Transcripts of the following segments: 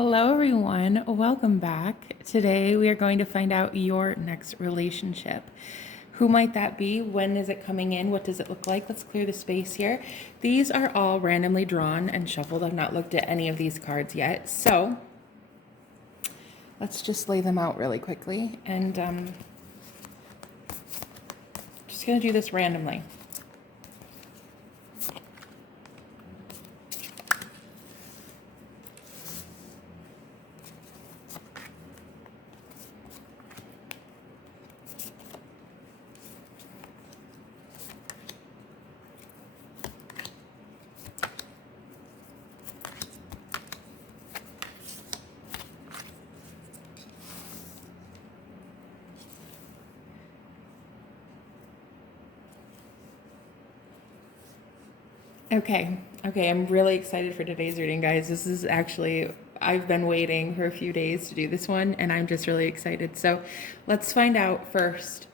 Hello, everyone. Welcome back. Today, we are going to find out your next relationship. Who might that be? When is it coming in? What does it look like? Let's clear the space here. These are all randomly drawn and shuffled. I've not looked at any of these cards yet. So let's just lay them out really quickly. And just going to do this randomly. Okay, I'm really excited for today's reading, guys. This is actually, I've been waiting for a few days to do this one, and I'm just really excited. So let's find out first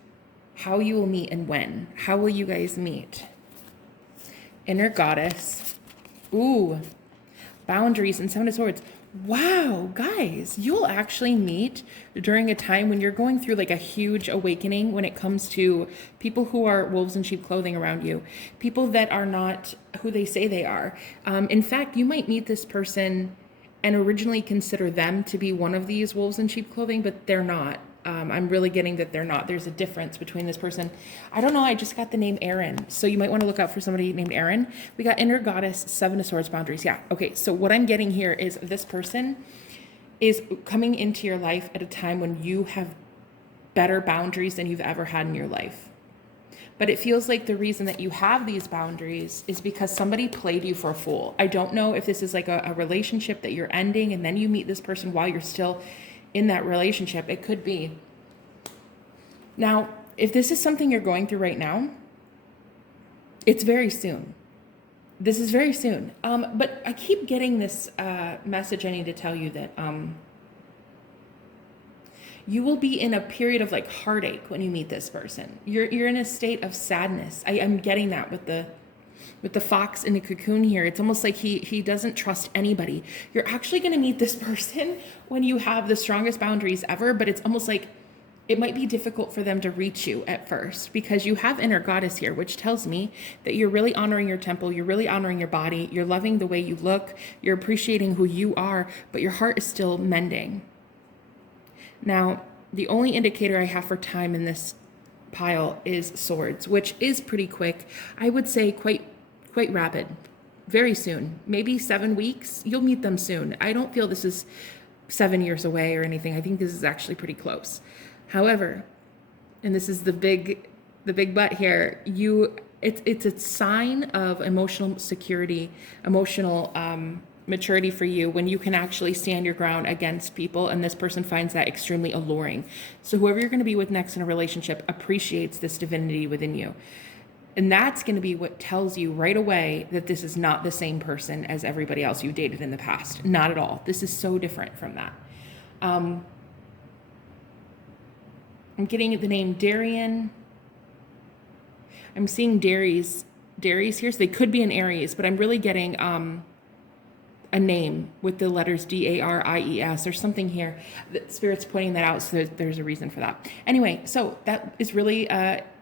how you will meet and when. How will you guys meet? Inner goddess. Ooh, boundaries and Seven of Swords. Wow, guys, you'll actually meet during a time when you're going through like a huge awakening when it comes to people who are wolves in sheep clothing around you, people that are not who they say they are. In fact, you might meet this person and originally consider them to be one of these wolves in sheep clothing, but they're not. I'm really getting that they're not. There's a difference between this person. I don't know. I just got the name Aaron. So you might want to look out for somebody named Aaron. We got inner goddess, Seven of Swords, boundaries. Yeah. Okay. So what I'm getting here is this person is coming into your life at a time when you have better boundaries than you've ever had in your life. But it feels like the reason that you have these boundaries is because somebody played you for a fool. I don't know if this is like a relationship that you're ending and then you meet this person while you're still in that relationship. It could be. Now, if this is something you're going through right now, it's very soon. This is very soon. But I keep getting this message I need to tell you that you will be in a period of like heartache when you meet this person. You're in a state of sadness. I'm getting that with the fox in the cocoon here. It's almost like he doesn't trust anybody. You're actually going to meet this person when you have the strongest boundaries ever, but it's almost like it might be difficult for them to reach you at first because you have inner goddess here, which tells me that you're really honoring your temple, you're really honoring your body, you're loving the way you look, you're appreciating who you are, but your heart is still mending. Now, the only indicator I have for time in this pile is swords, which is pretty quick. I would say quite rapid, very soon, maybe 7 weeks. You'll meet them soon. I don't feel this is 7 years away or anything. I think this is actually pretty close. However, and this is the big but here, it's a sign of emotional security, emotional maturity for you when you can actually stand your ground against people, and this person finds that extremely alluring. So whoever you're going to be with next in a relationship appreciates this divinity within you. And that's going to be what tells you right away that this is not the same person as everybody else you dated in the past. Not at all. This is so different from that. I'm getting the name Darian. I'm seeing Darius here. So they could be an Aries, but I'm really getting a name with the letters Darius. There's something here. The Spirit's pointing that out, so there's a reason for that. Anyway, so that is really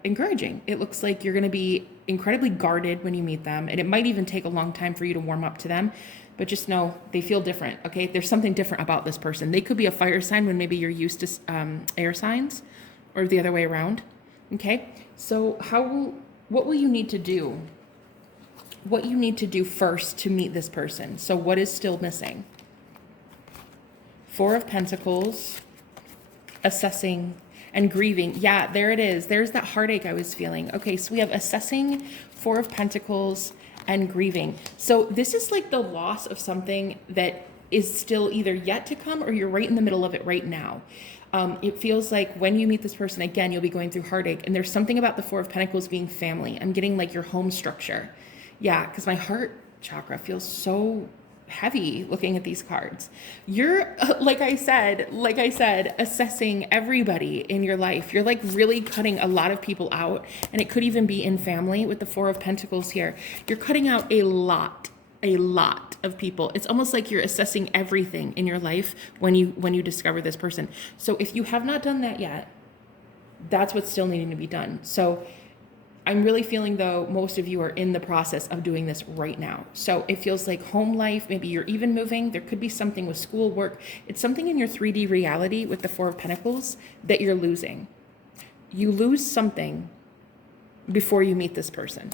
encouraging. It looks like you're going to be incredibly guarded when you meet them, and it might even take a long time for you to warm up to them, but just know they feel different, okay? There's something different about this person. They could be a fire sign when maybe you're used to air signs, or the other way around, okay? So what will you need to do? What you need to do first to meet this person. So what is still missing? Four of Pentacles, assessing and grieving. Yeah, there it is. There's that heartache I was feeling. Okay, so we have assessing, Four of Pentacles, and grieving. So this is like the loss of something that is still either yet to come or you're right in the middle of it right now. It feels like when you meet this person again, you'll be going through heartache. And there's something about the Four of Pentacles being family. I'm getting like your home structure. Yeah, because my heart chakra feels so heavy looking at these cards. You're, like I said, assessing everybody in your life. You're like really cutting a lot of people out. And it could even be in family with the Four of Pentacles here. You're cutting out a lot a lot of people. It's almost like you're assessing everything in your life when you discover this person. So if you have not done that yet, that's what's still needing to be done. So I'm really feeling, though, most of you are in the process of doing this right now. So it feels like home life, maybe you're even moving. There could be something with school work. It's something in your 3D reality with the Four of Pentacles that you're losing. You lose something before you meet this person,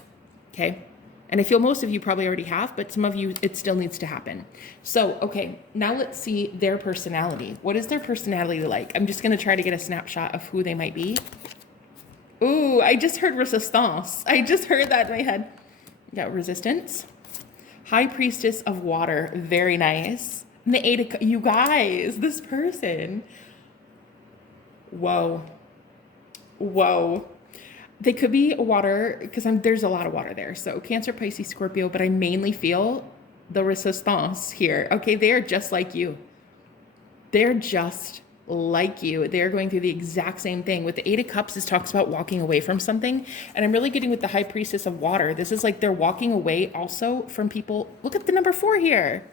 okay? And I feel most of you probably already have, but some of you, it still needs to happen. So, okay, now let's see their personality. What is their personality like? I'm just going to try to get a snapshot of who they might be. Ooh, I just heard resistance. I just heard that in my head. Got resistance. High Priestess of Water. Very nice. And the Eight of... You guys, this person. Whoa. Whoa. They could be water, because there's a lot of water there. So Cancer, Pisces, Scorpio, but I mainly feel the resistance here. Okay, they are just like you. They're just like you. They're going through the exact same thing. With the Eight of Cups, this talks about walking away from something. And I'm really getting with the High Priestess of Water. This is like they're walking away also from people. Look at the number 4 here.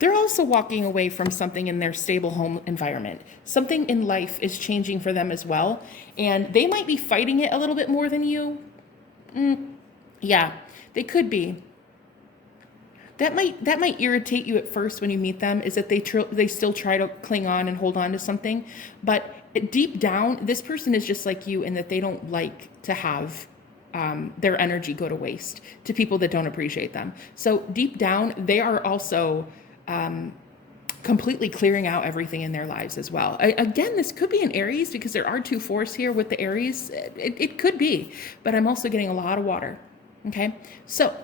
They're also walking away from something in their stable home environment. Something in life is changing for them as well. And they might be fighting it a little bit more than you. Yeah, they could be. That might irritate you at first when you meet them, is that they still try to cling on and hold on to something. But deep down, this person is just like you in that they don't like to have their energy go to waste to people that don't appreciate them. So deep down, they are also completely clearing out everything in their lives as well. Again, this could be an Aries because there are 2 fours here with the Aries. It could be, but I'm also getting a lot of water. Okay, so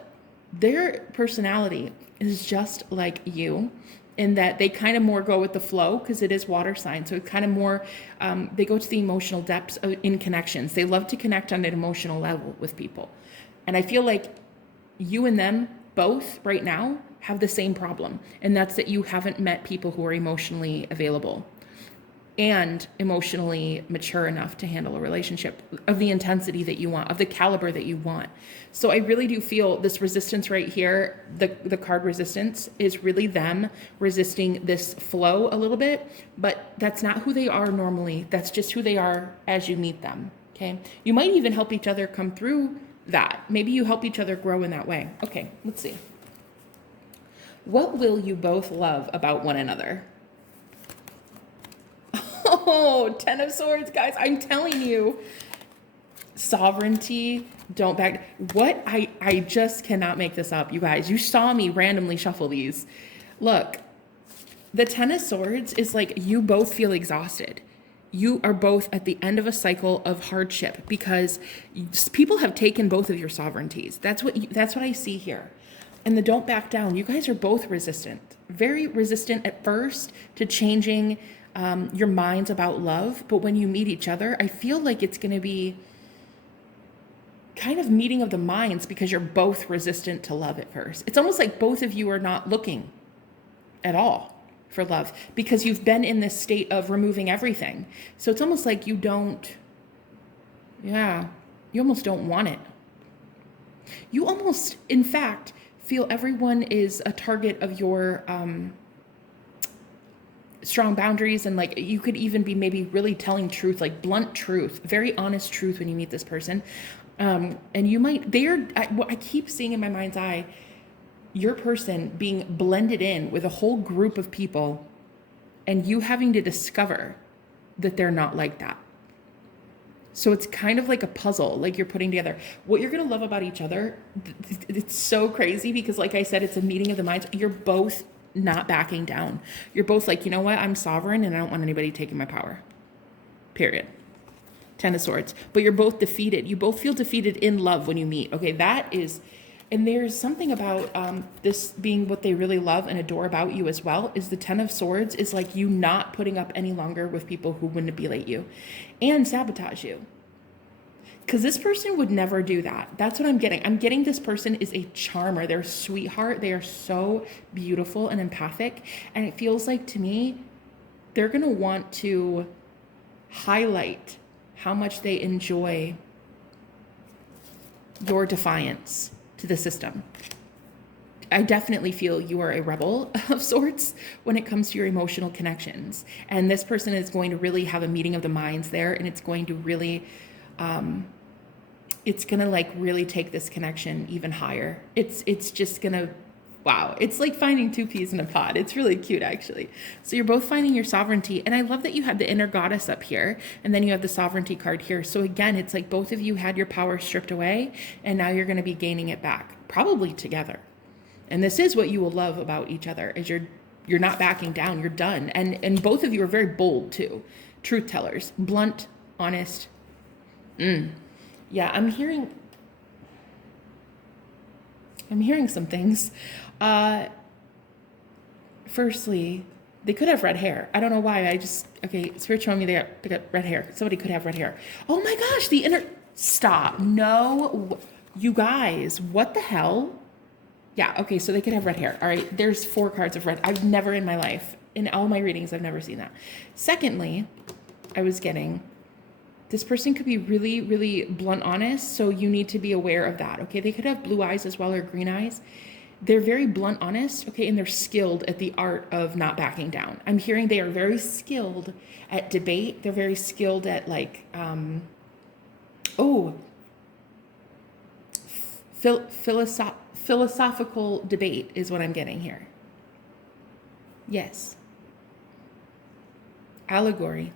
their personality is just like you in that they kind of more go with the flow because it is water sign. So it's kind of more, they go to the emotional depths in connections. They love to connect on an emotional level with people. And I feel like you and them both right now have the same problem. And that's that you haven't met people who are emotionally available and emotionally mature enough to handle a relationship of the intensity that you want, of the caliber that you want. So I really do feel this resistance right here, the card resistance, is really them resisting this flow a little bit, but that's not who they are normally. That's just who they are as you meet them, okay? You might even help each other come through that. Maybe you help each other grow in that way. Okay, let's see. What will you both love about one another? Oh, 10 of Swords, guys. I'm telling you. Sovereignty, don't back. What? I just cannot make this up, you guys. You saw me randomly shuffle these. Look, the 10 of Swords is like you both feel exhausted. You are both at the end of a cycle of hardship because people have taken both of your sovereignties. That's what I see here. And the don't back down. You guys are both resistant. Very resistant at first to changing your minds about love, but when you meet each other, I feel like it's going to be kind of meeting of the minds because you're both resistant to love at first. It's almost like both of you are not looking at all for love because you've been in this state of removing everything. So it's almost like you almost don't want it. You almost, in fact, feel everyone is a target of your strong boundaries, and like you could even be maybe really telling truth, like blunt truth, very honest truth when you meet this person. And you might, I keep seeing in my mind's eye, your person being blended in with a whole group of people and you having to discover that they're not like that. So it's kind of like a puzzle, like you're putting together what you're going to love about each other. It's so crazy because like I said, it's a meeting of the minds. You're both not backing down. You're both like, you know what? I'm sovereign and I don't want anybody taking my power. Period. 10 of Swords. But you're both defeated. You both feel defeated in love when you meet. Okay, that is, and there's something about this being what they really love and adore about you as well, is the 10 of Swords is like you not putting up any longer with people who manipulate you and sabotage you. Because this person would never do that. That's what I'm getting. I'm getting this person is a charmer. They're a sweetheart. They are so beautiful and empathic. And it feels like to me, they're going to want to highlight how much they enjoy your defiance to the system. I definitely feel you are a rebel of sorts when it comes to your emotional connections. And this person is going to really have a meeting of the minds there, and it's going to really, it's going to like really take this connection even higher. It's just going to, wow. It's like finding two peas in a pod. It's really cute, actually. So you're both finding your sovereignty. And I love that you have the inner goddess up here, and then you have the sovereignty card here. So again, it's like both of you had your power stripped away, and now you're going to be gaining it back, probably together. And this is what you will love about each other, is you're not backing down, you're done. And both of you are very bold too. Truth tellers, blunt, honest. Yeah, I'm hearing some things. Firstly, they could have red hair. I don't know why. Okay, Spirit showing me they got red hair. Somebody could have red hair. Oh my gosh, stop. No, you guys, what the hell? Yeah, okay, so they could have red hair. All right, there's 4 cards of red. I've never in my life, in all my readings, I've never seen that. Secondly, I was getting, this person could be really, really blunt honest, so you need to be aware of that, okay? They could have blue eyes as well, or green eyes. They're very blunt honest, okay, and they're skilled at the art of not backing down. I'm hearing they are very skilled at debate. They're very skilled at like, philosophical debate is what I'm getting here. Yes. Allegory.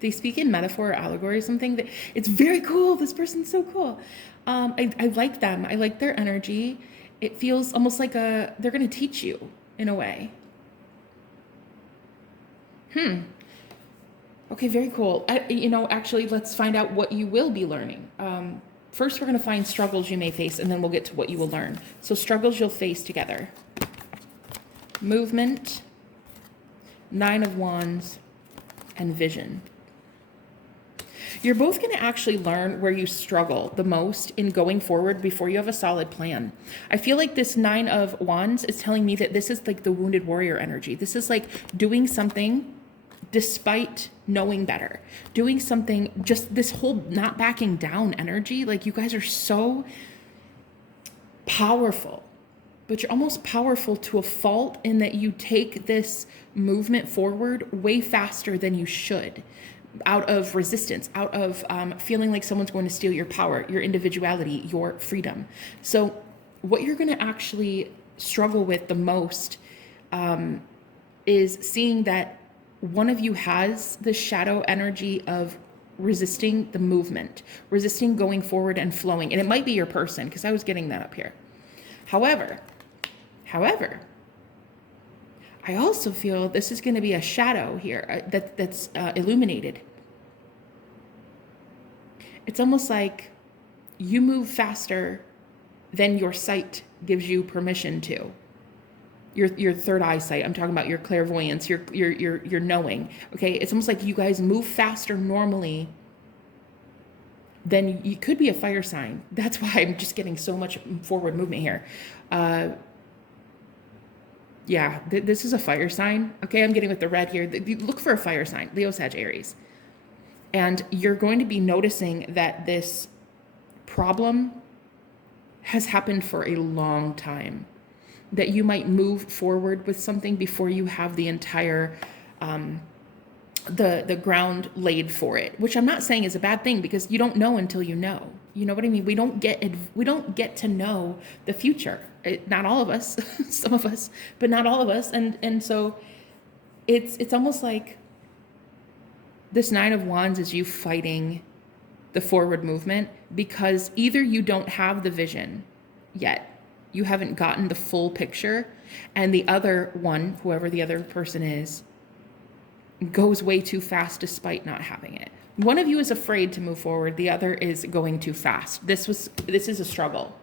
They speak in metaphor or allegory or something. It's very cool. This person's so cool. I like them. I like their energy. It feels almost like they're going to teach you in a way. Okay, very cool. Actually, let's find out what you will be learning. First, we're going to find struggles you may face, and then we'll get to what you will learn. So struggles you'll face together. Movement, 9 of Wands, and vision. You're both going to actually learn where you struggle the most in going forward before you have a solid plan. I feel like this 9 of Wands is telling me that this is like the wounded warrior energy. This is like doing something despite knowing better, doing something, just this whole not backing down energy. Like, you guys are so powerful, but you're almost powerful to a fault in that you take this movement forward way faster than you should, out of resistance, out of feeling like someone's going to steal your power, your individuality, your freedom. So what you're going to actually struggle with the most is seeing that one of you has the shadow energy of resisting the movement, resisting going forward and flowing. And it might be your person, because I was getting that up here. However, I also feel this is going to be a shadow here that's illuminated. It's almost like you move faster than your sight gives you permission to. Your third eyesight. I'm talking about your clairvoyance, your knowing. Okay, it's almost like you guys move faster normally than you could be a fire sign. That's why I'm just getting so much forward movement here. This is a fire sign. Okay, I'm getting with the red here. Look for a fire sign, Leo, Sag, Aries. And you're going to be noticing that this problem has happened for a long time. That you might move forward with something before you have the entire the ground laid for it, which I'm not saying is a bad thing, because you don't know until you know. You know what I mean? We don't get to know the future. Not all of us, some of us, but not all of us. And so it's almost like this 9 of Wands is you fighting the forward movement, because either you don't have the vision yet, you haven't gotten the full picture, and the other one, whoever the other person is, goes way too fast despite not having it. One of you is afraid to move forward. The other is going too fast. This is a struggle.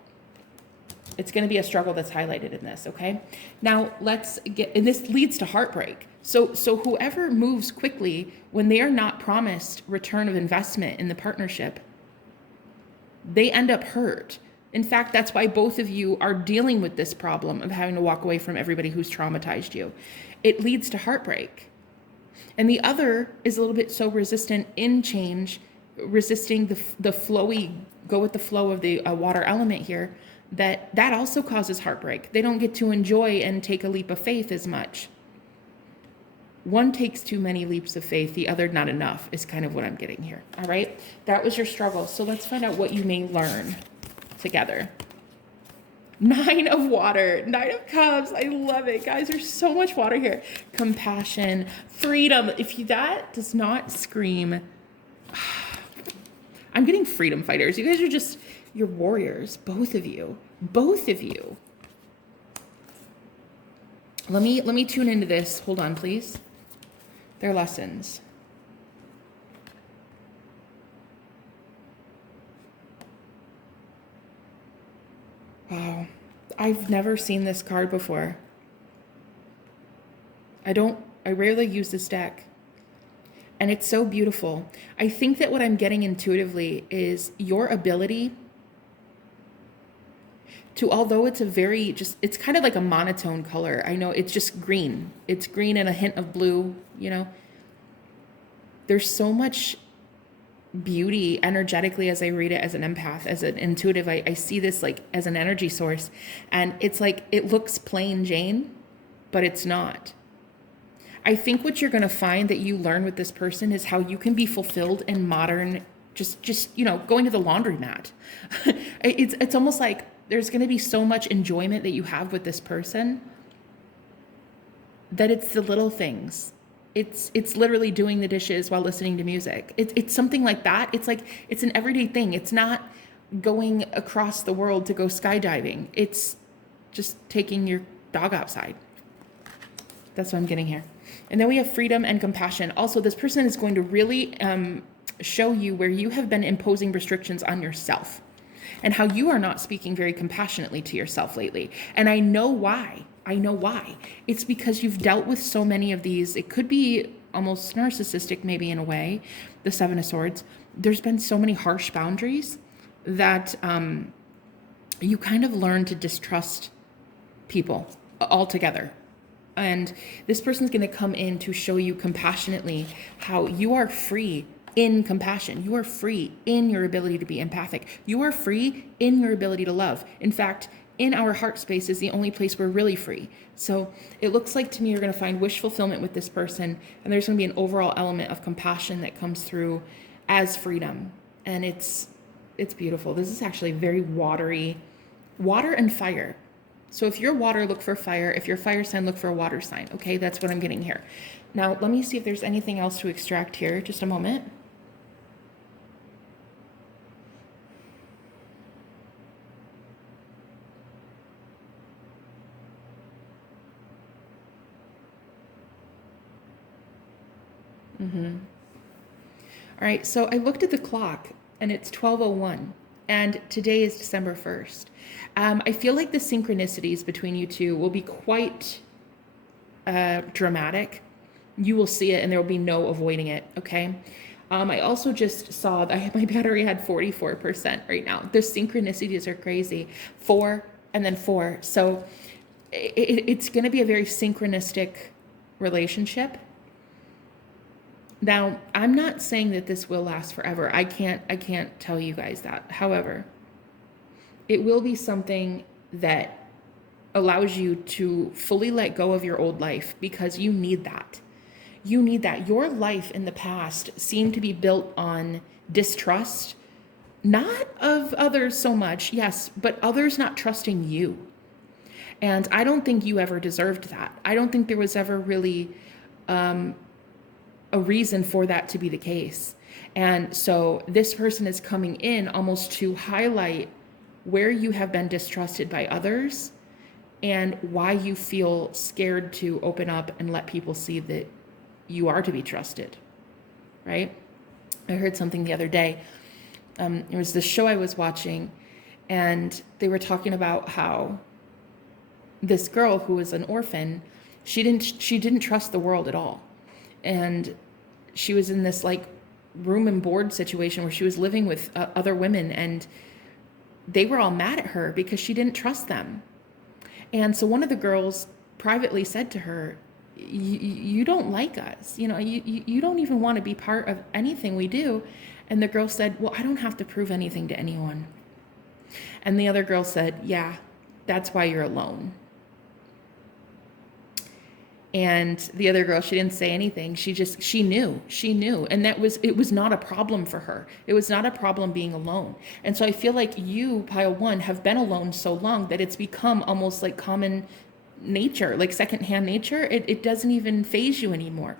It's going to be a struggle that's highlighted in this, okay? Now and this leads to heartbreak. So whoever moves quickly, when they are not promised return of investment in the partnership, they end up hurt. In fact, that's why both of you are dealing with this problem of having to walk away from everybody who's traumatized you. It leads to heartbreak. And the other is a little bit so resistant in change, resisting the flowy, go with the flow of the water element here, that also causes heartbreak. They don't get to enjoy and take a leap of faith as much. One takes too many leaps of faith, the other not enough, is kind of what I'm getting here. All right? That was your struggle. So let's find out what you may learn together. 9 of water, 9 of cups. I love it, guys. There's so much water here. Compassion, freedom. If that does not scream, I'm getting freedom fighters. You guys are just, you're warriors, both of you. Both of you. Let me tune into this. Hold on, please. Their lessons. Wow. I've never seen this card before. I rarely use this deck. And it's so beautiful. I think that what I'm getting intuitively is your ability to, although it's it's kind of like a monotone color. I know it's just green. It's green and a hint of blue, There's so much beauty energetically as I read it as an empath, as an intuitive. I see this like as an energy source, and it's like, it looks plain Jane, but it's not. I think what you're going to find that you learn with this person is how you can be fulfilled in modern, just going to the laundromat. It's almost like there's going to be so much enjoyment that you have with this person that it's the little things. It's literally doing the dishes while listening to music. It's something like that. It's like, it's an everyday thing. It's not going across the world to go skydiving. It's just taking your dog outside. That's what I'm getting here. And then we have freedom and compassion. Also, this person is going to really show you where you have been imposing restrictions on yourself and how you are not speaking very compassionately to yourself lately. And I know why. It's because you've dealt with so many of these. It could be almost narcissistic, maybe in a way, the 7 of Swords. There's been so many harsh boundaries that you kind of learn to distrust people altogether. And this person's going to come in to show you compassionately how you are free in compassion. You are free in your ability to be empathic. You are free in your ability to love. In fact, in our heart space is the only place we're really free. So it looks like to me you're going to find wish fulfillment with this person, and there's going to be an overall element of compassion that comes through as freedom. And it's beautiful. This is actually very watery, water and fire. So if you're water, look for fire. If you're fire sign, look for a water sign. Okay, that's what I'm getting here. Now, let me see if there's anything else to extract here. Just a moment. All right, so I looked at the clock and it's 12:01 and today is December 1st. I feel like the synchronicities between you two will be quite dramatic. You will see it and there will be no avoiding it, okay? I also just saw that my battery had 44% right now. The synchronicities are crazy. 4 and then 4. So it's going to be a very synchronistic relationship. Now, I'm not saying that this will last forever. I can't tell you guys that. However, it will be something that allows you to fully let go of your old life because you need that. You need that. Your life in the past seemed to be built on distrust, not of others so much, yes, but others not trusting you. And I don't think you ever deserved that. I don't think there was ever really a reason for that to be the case. And so this person is coming in almost to highlight where you have been distrusted by others and why you feel scared to open up and let people see that you are to be trusted, right? I heard something the other day. It was this show I was watching, and they were talking about how this girl who was an orphan, she didn't trust the world at all. And she was in this like room and board situation where she was living with other women, and they were all mad at her because she didn't trust them. And so one of the girls privately said to her, you don't like us, you don't even want to be part of anything we do. And the girl said, well, I don't have to prove anything to anyone. And the other girl said, yeah, that's why you're alone. And the other girl, she didn't say anything. She knew. And it was not a problem for her. It was not a problem being alone. And so I feel like you, pile one, have been alone so long that it's become almost like common nature, like secondhand nature. It doesn't even faze you anymore.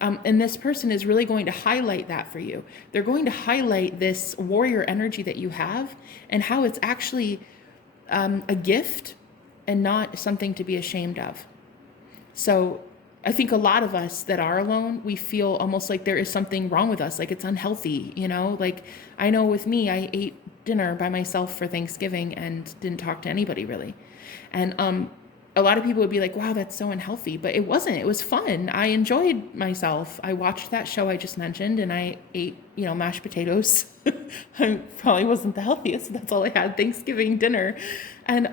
And this person is really going to highlight that for you. They're going to highlight this warrior energy that you have and how it's actually a gift and not something to be ashamed of. So I think a lot of us that are alone, we feel almost like there is something wrong with us, like it's unhealthy, you know? Like I know with me, I ate dinner by myself for Thanksgiving and didn't talk to anybody really. And a lot of people would be like, wow, that's so unhealthy. But it wasn't. It was fun. I enjoyed myself. I watched that show I just mentioned and I ate, mashed potatoes. I probably wasn't the healthiest. That's all I had Thanksgiving dinner. And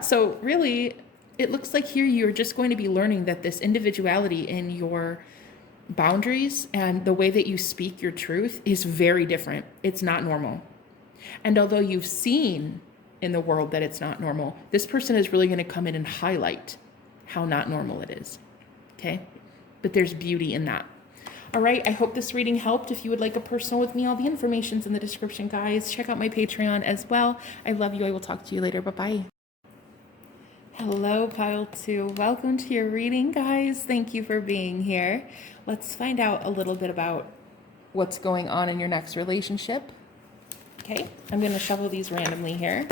so really, it looks like here you're just going to be learning that this individuality in your boundaries and the way that you speak your truth is very different. It's not normal. And although you've seen in the world that it's not normal, this person is really going to come in and highlight how not normal it is. Okay? But there's beauty in that. All right, I hope this reading helped. If you would like a personal with me, all the information's in the description, guys. Check out my Patreon as well. I love you. I will talk to you later. Bye-bye. Hello, pile two. Welcome to your reading, guys. Thank you for being here. Let's find out a little bit about what's going on in your next relationship. Okay, I'm going to shuffle these randomly here.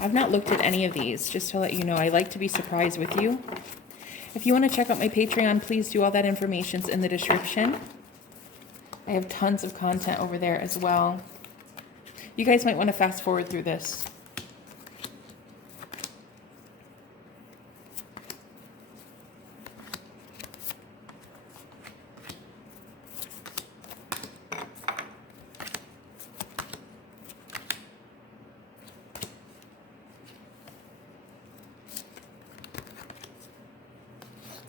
I've not looked at any of these, just to let you know. I like to be surprised with you. If you want to check out my Patreon, please do. All that information's in the description. I have tons of content over there as well. You guys might want to fast forward through this.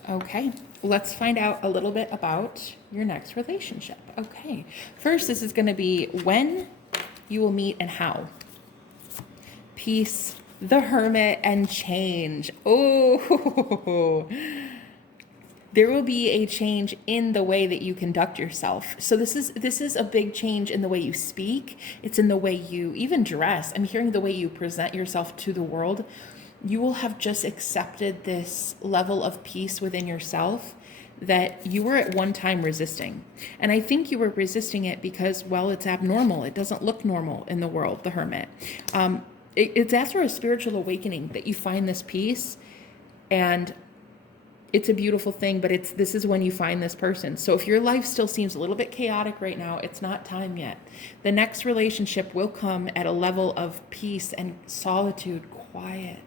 Okay, let's find out a little bit about your next relationship. Okay, first, this is going to be when you will meet and how. Peace, the Hermit, and change. Oh, there will be a change in the way that you conduct yourself. So this is a big change in the way you speak. It's in the way you even dress. I'm hearing the way you present yourself to the world. You will have just accepted this level of peace within yourself that you were at one time resisting. And I think you were resisting it because, well, it's abnormal. It doesn't look normal in the world, the Hermit. It's after a spiritual awakening that you find this peace, and it's a beautiful thing, but this is when you find this person. So if your life still seems a little bit chaotic right now, it's not time yet. The next relationship will come at a level of peace and solitude, quiet.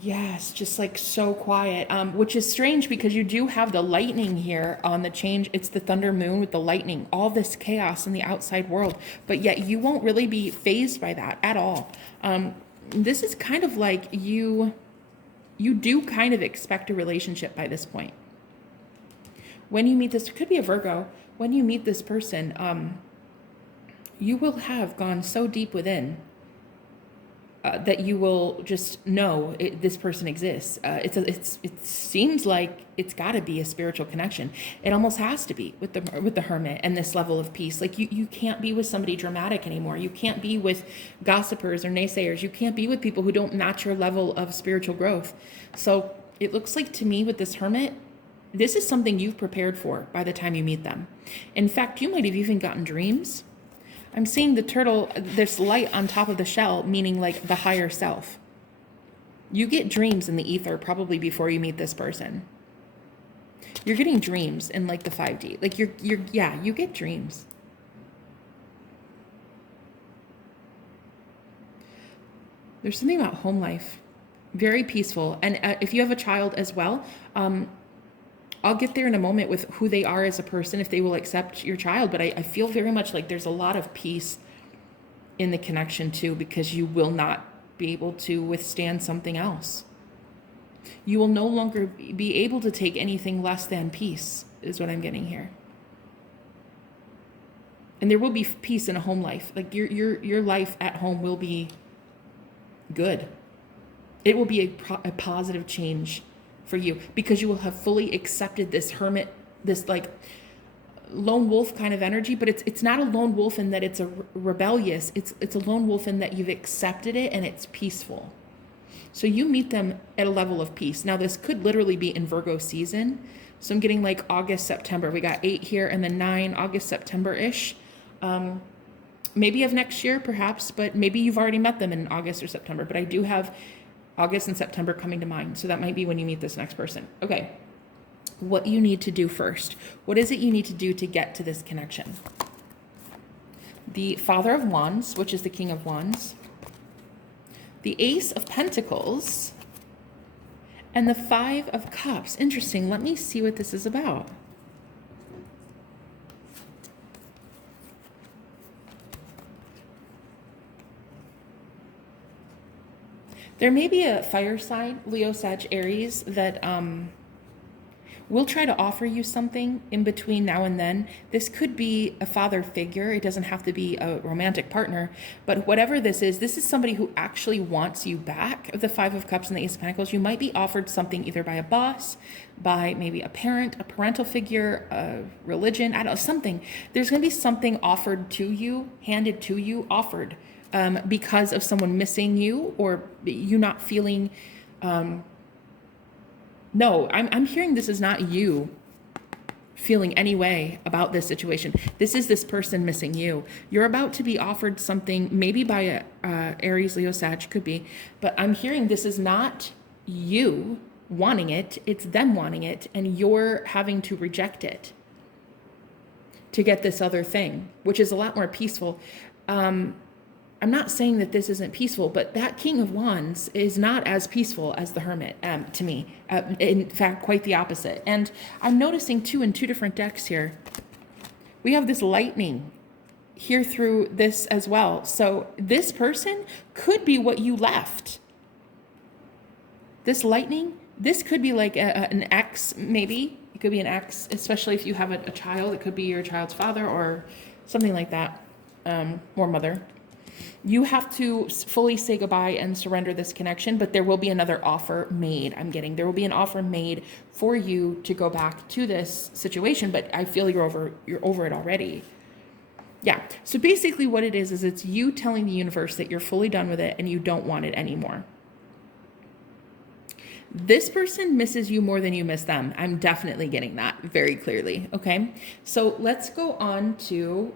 Yes, just like so quiet, which is strange because you do have the lightning here on the change. It's the thunder moon with the lightning, all this chaos in the outside world, but yet you won't really be fazed by that at all. This is kind of like you do kind of expect a relationship by this point. When you meet this, it could be a Virgo, when you meet this person, you will have gone so deep within that you will just know this person exists. It seems like it's got to be a spiritual connection. It almost has to be with the Hermit and this level of peace. Like you can't be with somebody dramatic anymore. You can't be with gossipers or naysayers. You can't be with people who don't match your level of spiritual growth. So it looks like to me with this Hermit, this is something you've prepared for by the time you meet them. In fact, you might have even gotten dreams. I'm seeing the turtle, there's light on top of the shell, meaning like the higher self. You get dreams in the ether probably before you meet this person. You're getting dreams in like the 5D. Like you get dreams. There's something about home life, very peaceful. And if you have a child as well, I'll get there in a moment with who they are as a person, if they will accept your child. But I feel very much like there's a lot of peace in the connection too, because you will not be able to withstand something else. You will no longer be able to take anything less than peace, is what I'm getting here. And there will be peace in a home life. Like your life at home will be good. It will be a positive change for you because you will have fully accepted this hermit, this like lone wolf kind of energy, but it's not a lone wolf in that it's a rebellious. It's a lone wolf in that you've accepted it and it's peaceful. So you meet them at a level of peace. Now this could literally be in Virgo season. So I'm getting like August, September. We got 8 here and then 9, August, September-ish. Maybe of next year perhaps, but maybe you've already met them in August or September. But I do have August and September coming to mind. So that might be when you meet this next person. Okay. What you need to do first. What is it you need to do to get to this connection? The Father of Wands, which is the King of Wands, the Ace of Pentacles, and the Five of Cups. Interesting. Let me see what this is about. There may be a fire sign, Leo, Sag, Aries, that will try to offer you something in between now and then. This could be a father figure. It doesn't have to be a romantic partner, but whatever this is somebody who actually wants you back. Of the Five of Cups and the Ace of Pentacles, you might be offered something either by a boss, by maybe a parent, a parental figure, a religion, I don't know, something. There's going to be something offered to you, handed to you, offered because of someone missing you or you not feeling... No, I'm hearing this is not you feeling any way about this situation. This is this person missing you. You're about to be offered something, maybe by a Aries, Leo, Sag, could be, but I'm hearing this is not you wanting it, it's them wanting it, and you're having to reject it to get this other thing, which is a lot more peaceful. I'm not saying that this isn't peaceful, but that King of Wands is not as peaceful as the Hermit to me. In fact, quite the opposite. And I'm noticing too in 2 different decks here, we have this lightning here through this as well. So this person could be what you left. This lightning, this could be like an ex, maybe. It could be an ex, especially if you have a child. It could be your child's father or something like that, or mother. You have to fully say goodbye and surrender this connection, but there will be another offer made. There will be an offer made for you to go back to this situation, but I feel you're over it already. Yeah. So basically what it is it's you telling the universe that you're fully done with it and you don't want it anymore. This person misses you more than you miss them. I'm definitely getting that very clearly. Okay. So let's go on to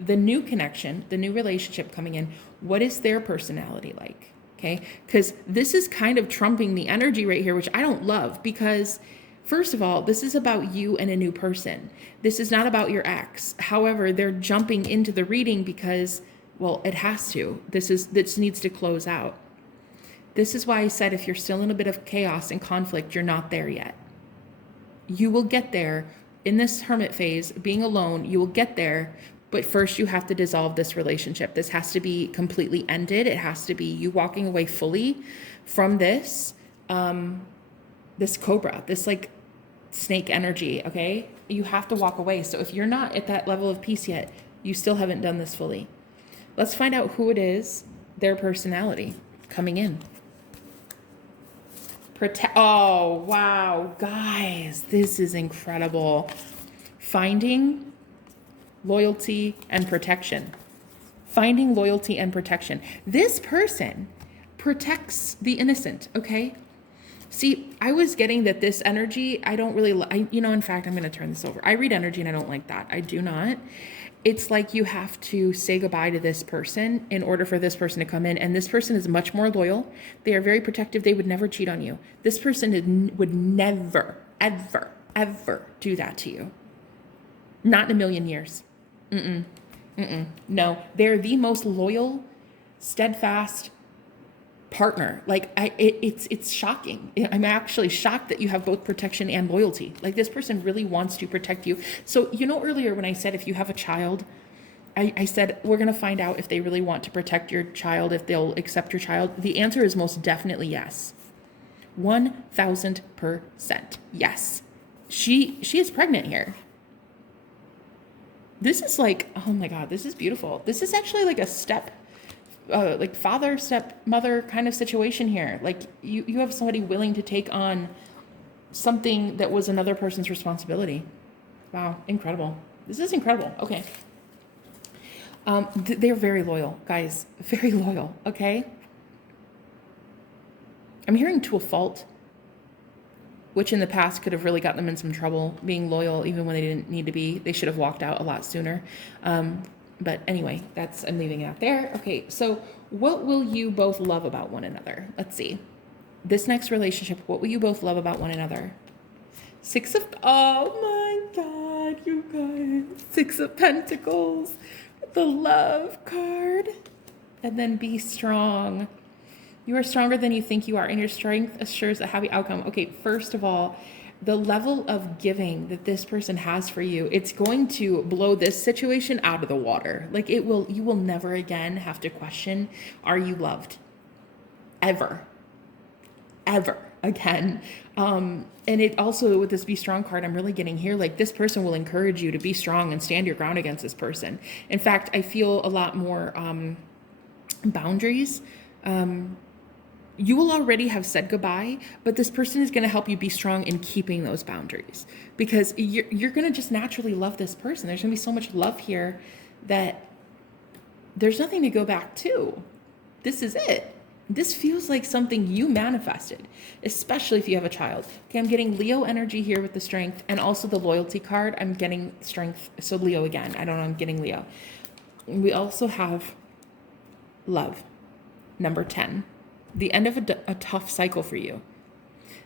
the new connection, the new relationship coming in. What is their personality like? Okay. Because this is kind of trumping the energy right here, which I don't love because first of all, this is about you and a new person. This is not about your ex. However, they're jumping into the reading because, well, it has to. This needs to close out. This is why I said if you're still in a bit of chaos and conflict, you're not there yet. You will get there in this hermit phase, being alone, you will get there. But first you have to dissolve this relationship. This has to be completely ended. It has to be you walking away fully from this, this cobra, this like snake energy. Okay. You have to walk away. So if you're not at that level of peace yet, you still haven't done this fully. Let's find out who it is, their personality coming in. Oh, wow. Guys, this is incredible. Finding loyalty and protection. Finding loyalty and protection. This person protects the innocent, okay? See, I was getting that this energy, I don't really, in fact, I'm going to turn this over. I read energy and I don't like that. I do not. It's like you have to say goodbye to this person in order for this person to come in. And this person is much more loyal. They are very protective. They would never cheat on you. This person would never, ever, ever do that to you. Not in a million years. No, they're the most loyal, steadfast partner. Like it's shocking. I'm actually shocked that you have both protection and loyalty. Like this person really wants to protect you. So, earlier when I said, if you have a child, I said, we're going to find out if they really want to protect your child, if they'll accept your child. The answer is most definitely yes. 1000%. Yes. She is pregnant here. This is like, oh my God, this is beautiful. This is actually like a like father, step mother kind of situation here. Like you have somebody willing to take on something that was another person's responsibility. Wow, incredible. This is incredible. Okay. They're very loyal, guys. Very loyal. Okay. I'm hearing to a fault, which in the past could have really gotten them in some trouble, being loyal even when they didn't need to be. They should have walked out a lot sooner. But anyway, I'm leaving it out there. Okay, so what will you both love about one another? Let's see. This next relationship, what will you both love about one another? Oh my God, you guys. 6 of Pentacles, the love card, and then be strong. You are stronger than you think you are, and your strength assures a happy outcome. Okay, first of all, the level of giving that this person has for you, it's going to blow this situation out of the water. Like you will never again have to question, are you loved? Ever again. And it also, with this be strong card, I'm really getting here, like this person will encourage you to be strong and stand your ground against this person. In fact, I feel a lot more boundaries. You will already have said goodbye, but this person is going to help you be strong in keeping those boundaries, because you're going to just naturally love this person. There's going to be so much love here that there's nothing to go back to. This is it. This feels like something you manifested, especially if you have a child. Okay, I'm getting Leo energy here with the strength, and also the loyalty card. I'm getting strength. So Leo again. I don't know. I'm getting Leo. We also have love, number 10. The end of a tough cycle for you.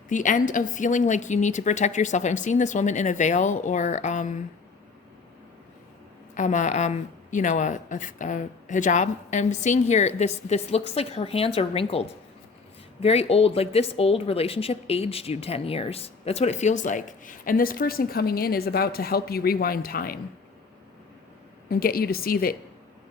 The end of feeling like you need to protect yourself. I'm seeing this woman in a veil or a hijab. I'm seeing here this looks like her hands are wrinkled, very old. Like this old relationship aged you 10 years. That's what it feels like. And this person coming in is about to help you rewind time and get you to see that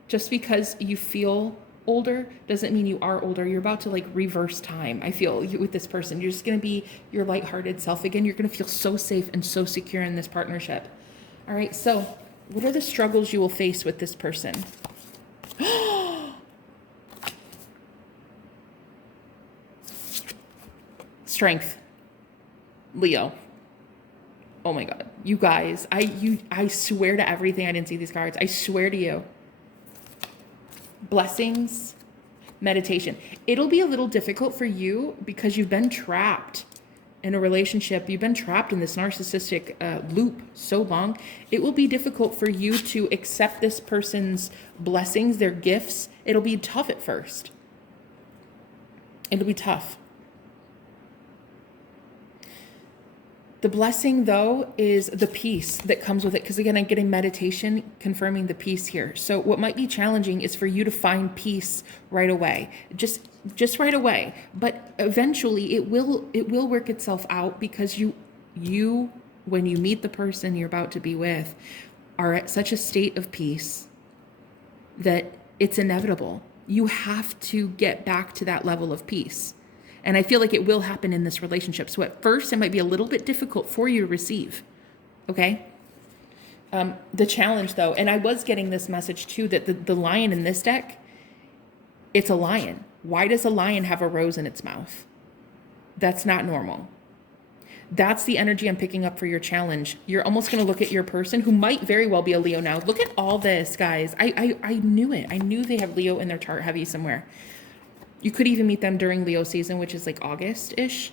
just because you feel older doesn't mean you are older. You're about to like reverse time. I feel with this person, you're just going to be your lighthearted self again. You're going to feel so safe and so secure in this partnership. All right. So what are the struggles you will face with this person? Strength. Leo. Oh my God. You guys, I swear to everything. I didn't see these cards. I swear to you. Blessings, meditation. It'll be a little difficult for you because you've been trapped in a relationship. You've been trapped in this narcissistic loop so long. It will be difficult for you to accept this person's blessings, their gifts. It'll be tough at first. It'll be tough. The blessing, though, is the peace that comes with it. Because again, I'm getting meditation confirming the peace here. So what might be challenging is for you to find peace right away. Just right away. But eventually it will work itself out, because you when you meet the person you're about to be with are at such a state of peace that it's inevitable. You have to get back to that level of peace. And I feel like it will happen in this relationship. So at first, it might be a little bit difficult for you to receive. Okay? The challenge, though, and I was getting this message, too, that the lion in this deck, it's a lion. Why does a lion have a rose in its mouth? That's not normal. That's the energy I'm picking up for your challenge. You're almost going to look at your person, who might very well be a Leo now. Look at all this, guys. I knew it. I knew they have Leo in their chart heavy somewhere. You could even meet them during Leo season, which is like August-ish.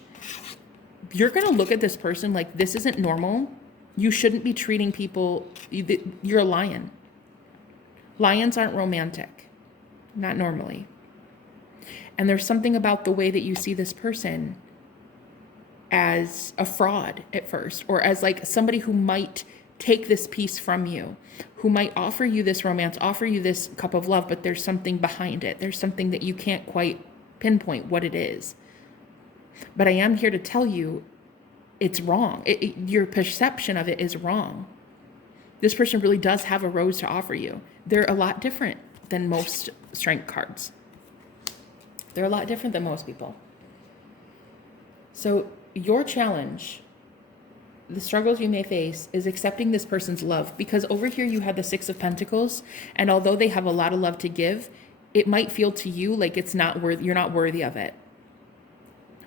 You're going to look at this person like, this isn't normal. You shouldn't be treating people. You're a lion. Lions aren't romantic. Not normally. And there's something about the way that you see this person as a fraud at first, or as like somebody who might take this piece from you, who might offer you this romance, offer you this cup of love, but there's something behind it. There's something that you can't quite pinpoint what it is. But I am here to tell you it's wrong. Your perception of it is wrong. This person really does have a rose to offer you. They're a lot different than most strength cards. They're a lot different than most people. So your challenge the struggles you may face is accepting this person's love, because over here you have the Six of Pentacles, and although they have a lot of love to give, it might feel to you like it's not worth, you're not worthy of it.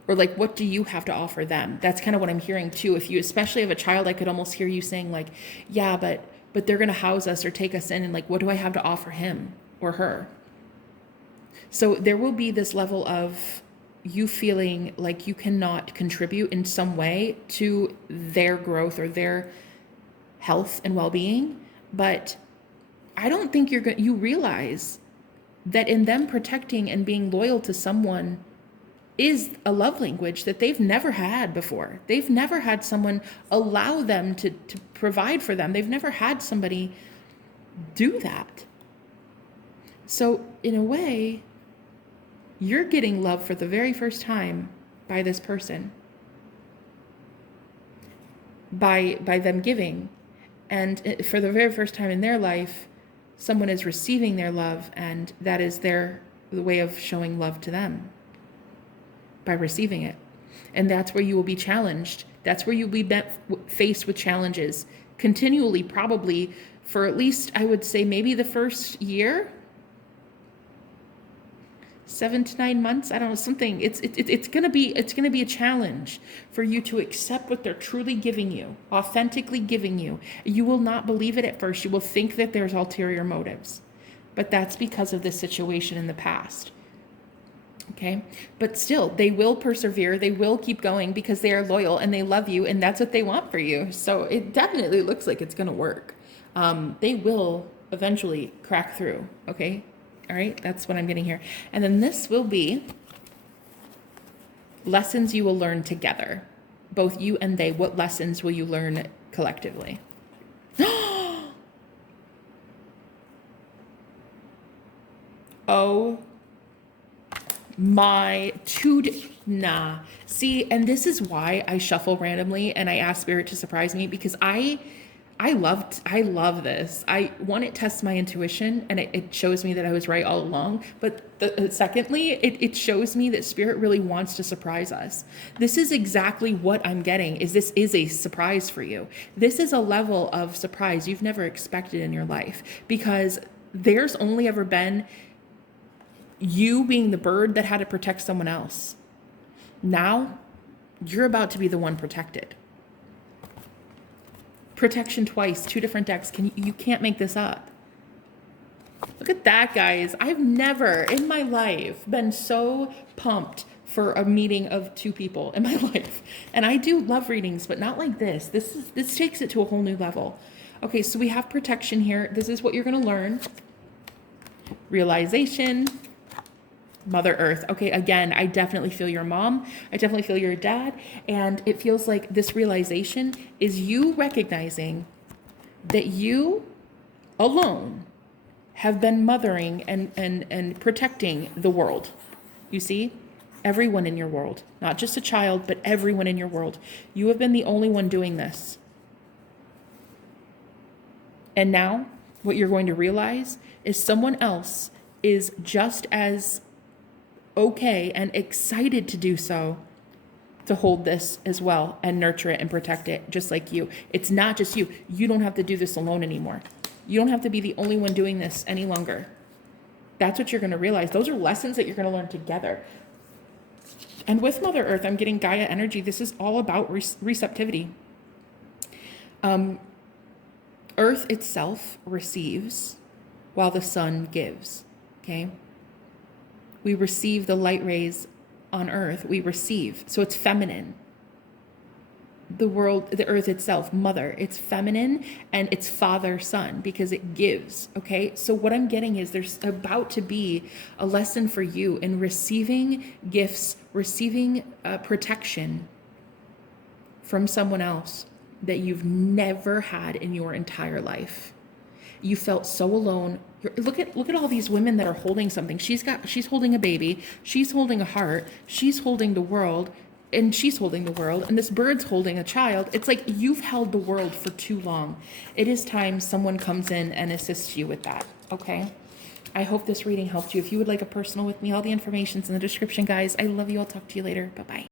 Or like, what do you have to offer them? That's kind of what I'm hearing too. If you especially have a child, I could almost hear you saying like, yeah, but they're going to house us or take us in, and like, what do I have to offer him or her? So there will be this level of you feeling like you cannot contribute in some way to their growth or their health and well-being. But I don't think you realize that in them protecting and being loyal to someone is a love language that they've never had before. They've never had someone allow them to provide for them. They've never had somebody do that. So in a way, you're getting love for the very first time by this person, by them giving. And for the very first time in their life, someone is receiving their love, and that is the way of showing love to them, by receiving it. And that's where you will be challenged. That's where you'll be faced with challenges continually, probably for at least, I would say, maybe the first year, 7 to 9 months. I don't know, something. It's gonna be a challenge for you to accept what they're truly giving you, authentically giving you. You will not believe it at first. You will think that there's ulterior motives, but that's because of this situation in the past. Okay, but still, they will persevere. They will keep going because they are loyal and they love you, and that's what they want for you. So it definitely looks like it's gonna work. They will eventually crack through. Okay. All right, that's what I'm getting here. And then this will be lessons you will learn together, both you and they. What lessons will you learn collectively? Oh my, nah. See, and this is why I shuffle randomly and I ask Spirit to surprise me, because I love this. It tests my intuition, and it shows me that I was right all along. But secondly, it shows me that Spirit really wants to surprise us. This is exactly what I'm getting, this is a surprise for you. This is a level of surprise you've never expected in your life, because there's only ever been you being the bird that had to protect someone else. Now, you're about to be the one protected. Protection twice, 2 different decks. You can't make this up. Look at that, guys. I've never in my life been so pumped for a meeting of 2 people in my life. And I do love readings, but not like this. This takes it to a whole new level. Okay, so we have protection here. This is what you're going to learn. Realization. Mother Earth. Okay, again, I definitely feel your mom. I definitely feel your dad. And it feels like this realization is you recognizing that you alone have been mothering and protecting the world. You see? Everyone in your world. Not just a child, but everyone in your world. You have been the only one doing this. And now, what you're going to realize is someone else is just as okay and excited to do so, to hold this as well and nurture it and protect it just like you. It's not just you. You don't have to do this alone anymore. You don't have to be the only one doing this any longer. That's what you're going to realize. Those are lessons that you're going to learn together. And with Mother Earth, I'm getting Gaia energy. This is all about receptivity. Earth itself receives while the sun gives. Okay? We receive the light rays on Earth. We receive. So it's feminine. The world, the Earth itself, Mother, it's feminine, and it's Father, Son, because it gives. Okay. So what I'm getting is there's about to be a lesson for you in receiving gifts, receiving protection from someone else that you've never had in your entire life. You felt so alone. Look at all these women that are holding something. She's holding a baby. She's holding a heart. She's holding the world, and she's holding the world. And this bird's holding a child. It's like you've held the world for too long. It is time someone comes in and assists you with that. Okay. I hope this reading helped you. If you would like a personal with me, all the information's in the description, guys. I love you. I'll talk to you later. Bye-bye.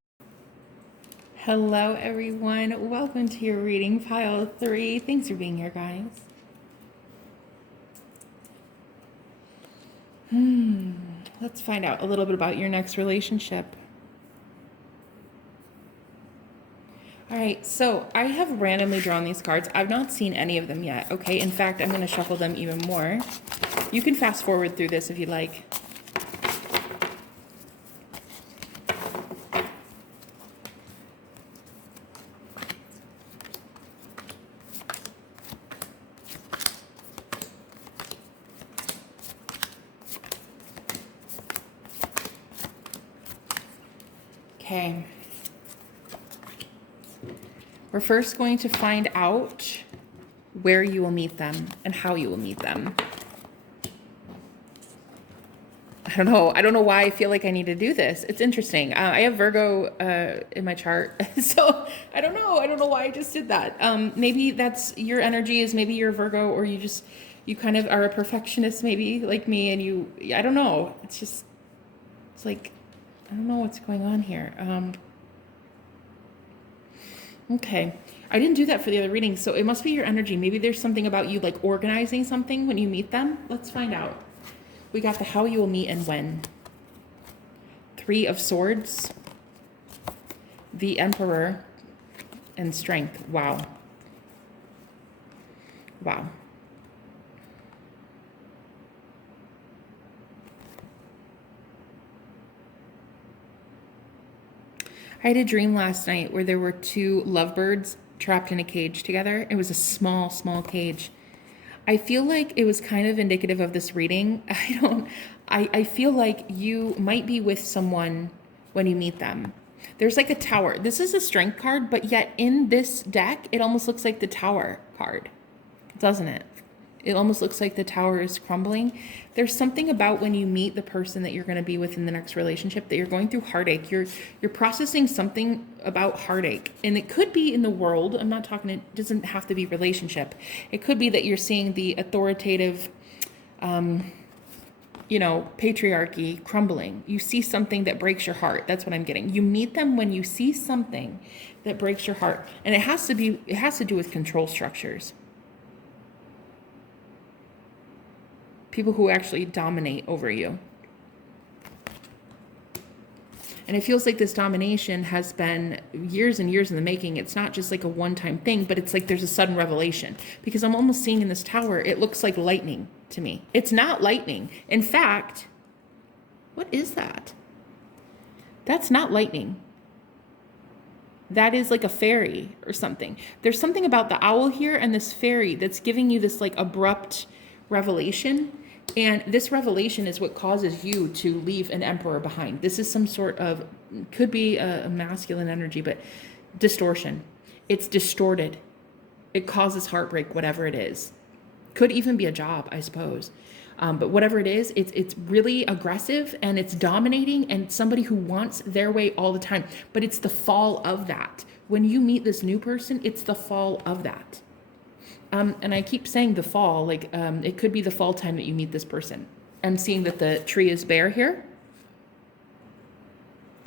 Hello, everyone. Welcome to your reading pile 3. Thanks for being here, guys. Let's find out a little bit about your next relationship. All right, so I have randomly drawn these cards. I've not seen any of them yet, okay? In fact, I'm going to shuffle them even more. You can fast forward through this if you like. Okay. We're first going to find out where you will meet them and how you will meet them. I don't know why I feel like I need to do this. It's interesting. I have Virgo in my chart, so I don't know why I just did that. Maybe that's your energy is maybe you're Virgo, or you kind of are a perfectionist, maybe like me, and I don't know. It's like, I don't know what's going on here. Okay. I didn't do that for the other readings, so it must be your energy. Maybe there's something about you like organizing something when you meet them. Let's find out. We got the how you will meet and when. 3 of Swords, the Emperor, and Strength. Wow. Wow. I had a dream last night where there were 2 lovebirds trapped in a cage together. It was a small, small cage. I feel like it was kind of indicative of this reading. I feel like you might be with someone when you meet them. There's like a tower. This is a Strength card, but yet in this deck, it almost looks like the Tower card, doesn't it? It almost looks like the tower is crumbling. There's something about when you meet the person that you're going to be with in the next relationship that you're going through heartache. You're processing something about heartache. And it could be in the world. I'm not talking, it doesn't have to be relationship. It could be that you're seeing the authoritative, patriarchy crumbling. You see something that breaks your heart. That's what I'm getting. You meet them when you see something that breaks your heart. And it has to do with control structures. People who actually dominate over you. And it feels like this domination has been years and years in the making. It's not just like a one-time thing, but it's like there's a sudden revelation. Because I'm almost seeing in this tower, it looks like lightning to me. It's not lightning. In fact, what is that? That's not lightning. That is like a fairy or something. There's something about the owl here and this fairy that's giving you this like abrupt revelation. And this revelation is what causes you to leave an emperor behind. This is some sort of, could be a masculine energy, but distortion. It's distorted. It causes heartbreak, whatever it is. Could even be a job, I suppose. But whatever it is, it's really aggressive and it's dominating and somebody who wants their way all the time. But it's the fall of that. When you meet this new person, it's the fall of that. And I keep saying the fall, like it could be the fall time that you meet this person. I'm seeing that the tree is bare here.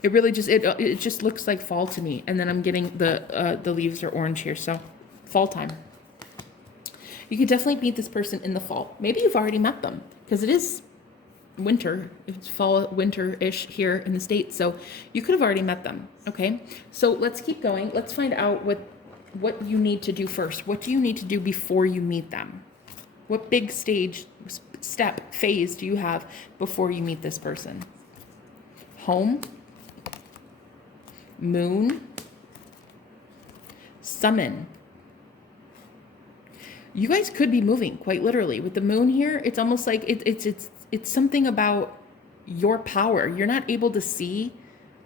It really just, it just looks like fall to me. And then I'm getting the leaves are orange here. So fall time. You could definitely meet this person in the fall. Maybe you've already met them because it is winter. It's fall, winter-ish here in the States. So you could have already met them. Okay. So let's keep going. Let's find out what you need to do first. What do you need to do before you meet them? What big phase do you have before you meet this person? Home, moon, summon. You guys could be moving quite literally with the moon here. It's almost like it's something about your power. You're not able to see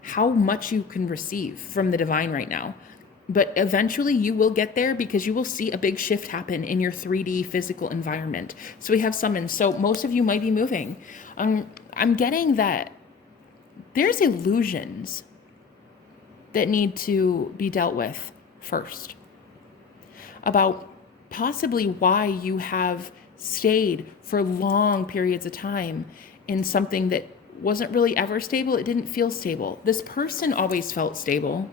how much you can receive from the divine right now. But eventually you will get there because you will see a big shift happen in your 3D physical environment. So we have summons. So most of you might be moving. I'm getting that there's illusions that need to be dealt with first about possibly why you have stayed for long periods of time in something that wasn't really ever stable. It didn't feel stable. This person always felt stable.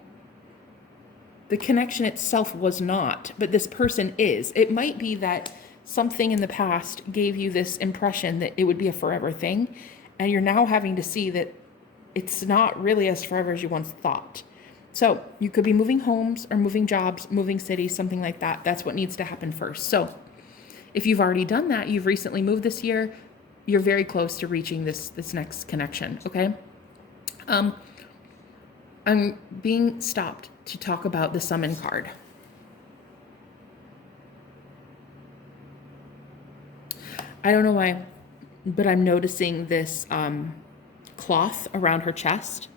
The connection itself was not, but this person is. It might be that something in the past gave you this impression that it would be a forever thing, and you're now having to see that it's not really as forever as you once thought. So you could be moving homes or moving jobs, moving cities, something like that. That's what needs to happen first. So if you've already done that, you've recently moved this year, you're very close to reaching this next connection, okay? I'm being stopped to talk about the summon card. I don't know why, but I'm noticing this cloth around her chest,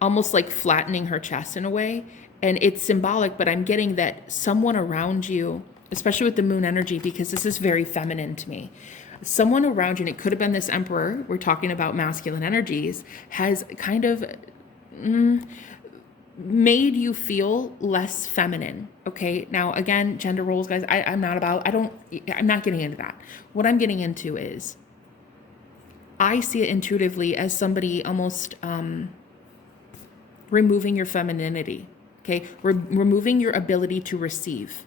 almost like flattening her chest in a way. And it's symbolic, but I'm getting that someone around you, especially with the moon energy, because this is very feminine to me, someone around you, and it could have been this emperor, we're talking about masculine energies, has kind of made you feel less feminine. Okay. Now, again, gender roles, guys, I'm not getting into that. What I'm getting into is I see it intuitively as somebody almost removing your femininity. Okay. Removing your ability to receive.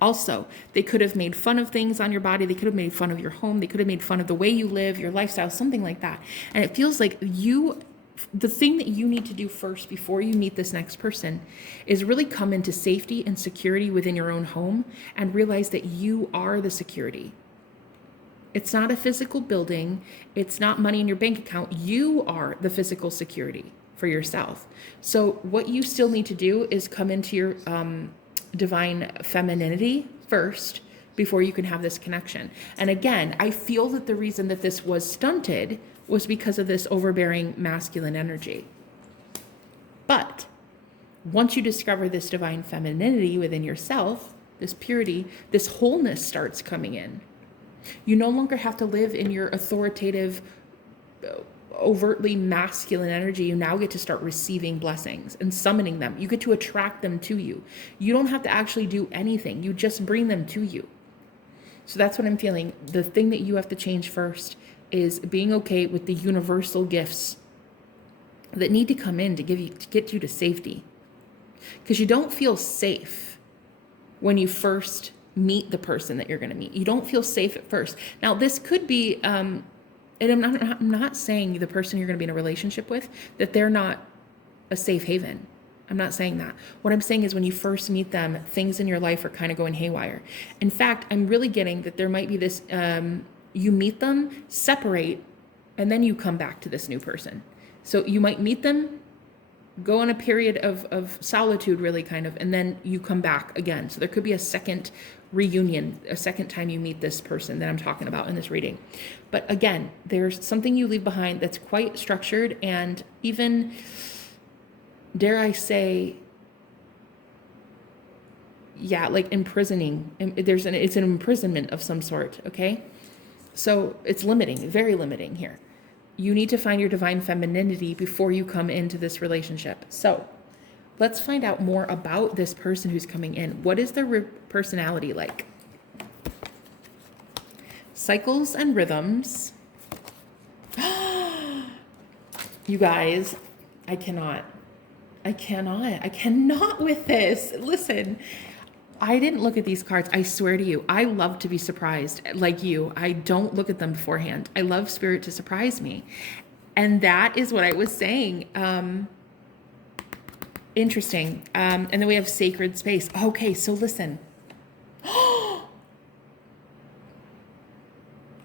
Also, they could have made fun of things on your body. They could have made fun of your home. They could have made fun of the way you live, your lifestyle, something like that. And it feels like the thing that you need to do first before you meet this next person is really come into safety and security within your own home and realize that you are the security. It's not a physical building. It's not money in your bank account. You are the physical security for yourself. So what you still need to do is come into your divine femininity first before you can have this connection. And again, I feel that the reason that this was stunted was because of this overbearing masculine energy. But once you discover this divine femininity within yourself, this purity, this wholeness starts coming in. You no longer have to live in your authoritative, overtly masculine energy. You now get to start receiving blessings and summoning them. You get to attract them to you. You don't have to actually do anything. You just bring them to you. So that's what I'm feeling. The thing that you have to change first is being okay with the universal gifts that need to come in to get you to safety. Because you don't feel safe when you first meet the person that you're going to meet. You don't feel safe at first. Now, this could be, and I'm not saying the person you're going to be in a relationship with, that they're not a safe haven. I'm not saying that. What I'm saying is when you first meet them, things in your life are kind of going haywire. In fact, I'm really getting that there might be this, you meet them, separate, and then you come back to this new person. So you might meet them, go on a period of solitude, really kind of, and then you come back again. So there could be a second reunion, a second time you meet this person that I'm talking about in this reading. But again, there's something you leave behind that's quite structured and even, dare I say, like imprisoning. It's an imprisonment of some sort, okay? So it's limiting, very limiting here. You need to find your divine femininity before you come into this relationship. So let's find out more about this person who's coming in. What is their personality like? Cycles and rhythms. You guys, I cannot with this. Listen, I didn't look at these cards. I swear to you, I love to be surprised like you. I don't look at them beforehand. I love spirit to surprise me. And that is what I was saying. Interesting. And then we have sacred space. Okay, so listen. Oh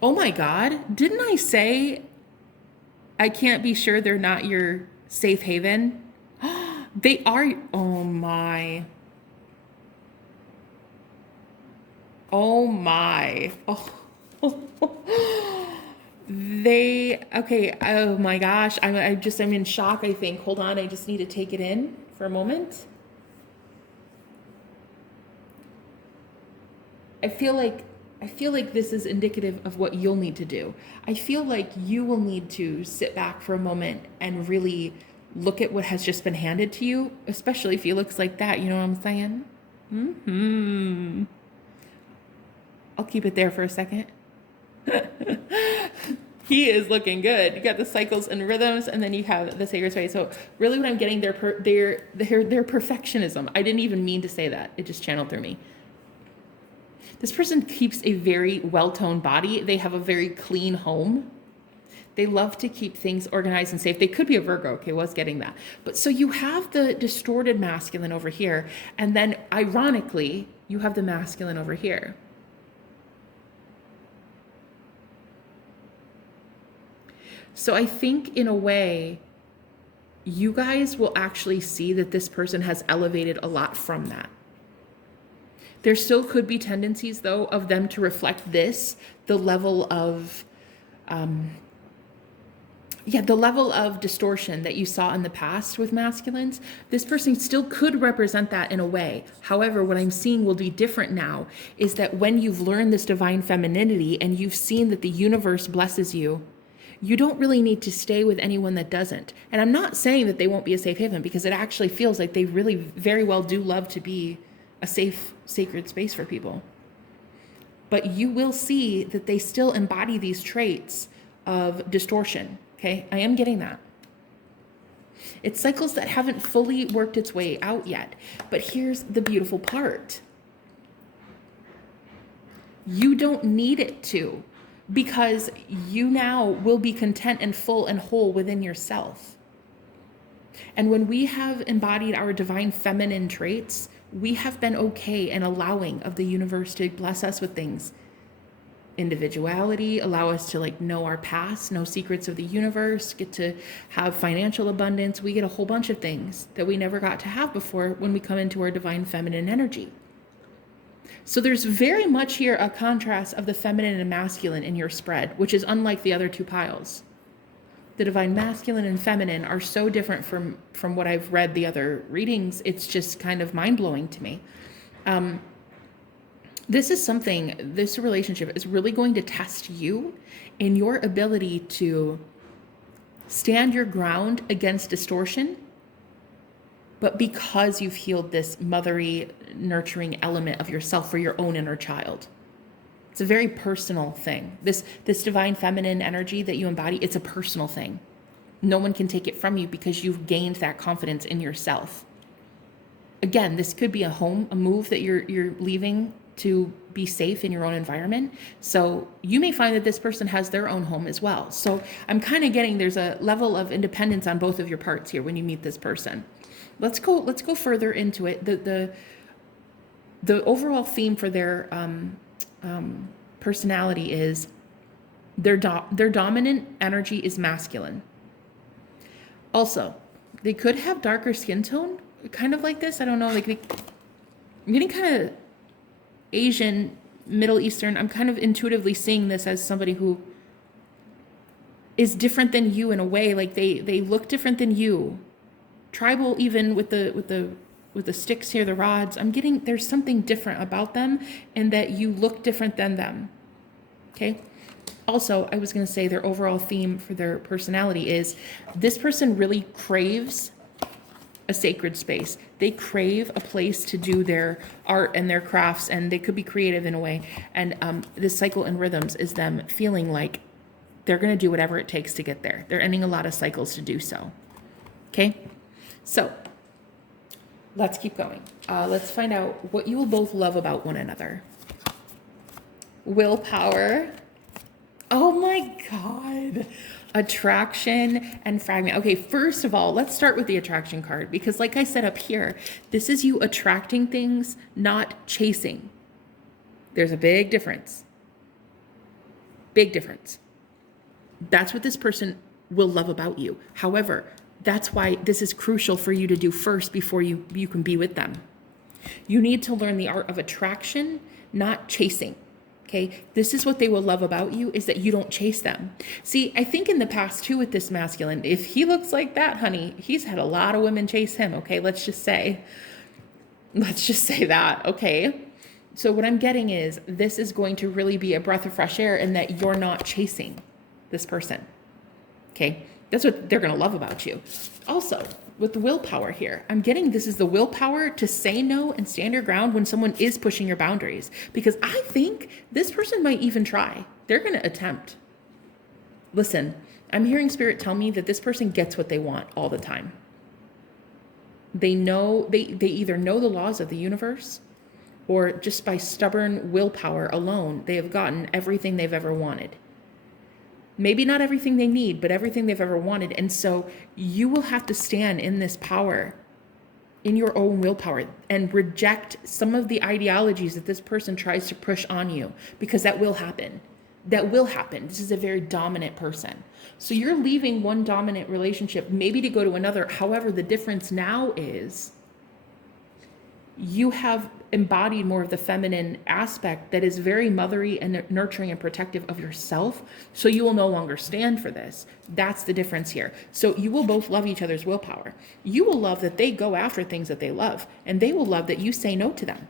my God. Didn't I say I can't be sure they're not your safe haven? They are. Oh my. Oh my. Oh. Okay. Oh my gosh. I'm in shock, I think. Hold on. I just need to take it in for a moment. I feel like this is indicative of what you'll need to do. I feel like you will need to sit back for a moment and really look at what has just been handed to you, especially if he looks like that. You know what I'm saying? I'll keep it there for a second. He is looking good. You got the cycles and rhythms, and then you have the sacred space. So really what I'm getting, their perfectionism. I didn't even mean to say that. It just channeled through me. This person keeps a very well-toned body. They have a very clean home. They love to keep things organized and safe. They could be a Virgo. Okay, was getting that. But so you have the distorted masculine over here, and then ironically, you have the masculine over here. So I think in a way, you guys will actually see that this person has elevated a lot from that. There still could be tendencies, though, of them to reflect this, the level of, the level of distortion that you saw in the past with masculines. This person still could represent that in a way. However, what I'm seeing will be different now is that when you've learned this divine femininity and you've seen that the universe blesses you, you don't really need to stay with anyone that doesn't. And I'm not saying that they won't be a safe haven, because it actually feels like they really very well do love to be a safe, sacred space for people. But you will see that they still embody these traits of distortion, okay? I am getting that. It's cycles that haven't fully worked its way out yet. But here's the beautiful part. You don't need it to, because you now will be content and full and whole within yourself. And when we have embodied our divine feminine traits, we have been okay and allowing of the universe to bless us with things. Individuality, allow us to know our past, know secrets of the universe, get to have financial abundance. We get a whole bunch of things that we never got to have before when we come into our divine feminine energy. So there's very much here a contrast of the feminine and masculine in your spread, which is unlike the other two piles. The divine masculine and feminine are so different from what I've read the other readings. It's just kind of mind-blowing to me. This relationship is really going to test you in your ability to stand your ground against distortion, but because you've healed this mothery, nurturing element of yourself for your own inner child. It's a very personal thing. This divine feminine energy that you embody, it's a personal thing. No one can take it from you because you've gained that confidence in yourself. Again, this could be a move that you're leaving to be safe in your own environment. So you may find that this person has their own home as well. So I'm kind of getting there's a level of independence on both of your parts here when you meet this person. Let's go further into it. The overall theme for their personality is their dominant energy is masculine. Also, they could have darker skin tone, kind of like this. I don't know, I'm getting kind of Asian, Middle Eastern. I'm kind of intuitively seeing this as somebody who is different than you in a way. Like they look different than you. Tribal, even with the sticks here, the rods. I'm getting there's something different about them, and that you look different than them. Okay. Also, I was going to say their overall theme for their personality is this person really craves a sacred space. They crave a place to do their art and their crafts, and they could be creative in a way. And this cycle and rhythms is them feeling like they're going to do whatever it takes to get there. They're ending a lot of cycles to do so. Okay. So let's keep going. Let's find out what you will both love about one another. Willpower. Oh my God. Attraction and fragment. Okay, first of all, let's start with the attraction card, because like I said up here, this is you attracting things, not chasing. There's a big difference. Big difference. That's what this person will love about you. However, that's why this is crucial for you to do first before you can be with them. You need to learn the art of attraction, not chasing. Okay, this is what they will love about you, is that you don't chase them. See, I think in the past too with this masculine, if he looks like that, honey, he's had a lot of women chase him. Okay, let's just say that. Okay, so what I'm getting is this is going to really be a breath of fresh air, and that you're not chasing this person. Okay, that's what they're going to love about you. Also, with the willpower here, I'm getting this is the willpower to say no and stand your ground when someone is pushing your boundaries. Because I think this person might even try. They're going to attempt. Listen, I'm hearing Spirit tell me that this person gets what they want all the time. They know, they either know the laws of the universe, or just by stubborn willpower alone, they have gotten everything they've ever wanted. Maybe not everything they need, but everything they've ever wanted. And so you will have to stand in this power, in your own willpower, and reject some of the ideologies that this person tries to push on you, because that will happen. That will happen. This is a very dominant person. So you're leaving one dominant relationship, maybe to go to another. However, the difference now is you have embodied more of the feminine aspect that is very mothery and nurturing and protective of yourself. So you will no longer stand for this. That's the difference here. So you will both love each other's willpower. You will love that they go after things that they love, and they will love that you say no to them.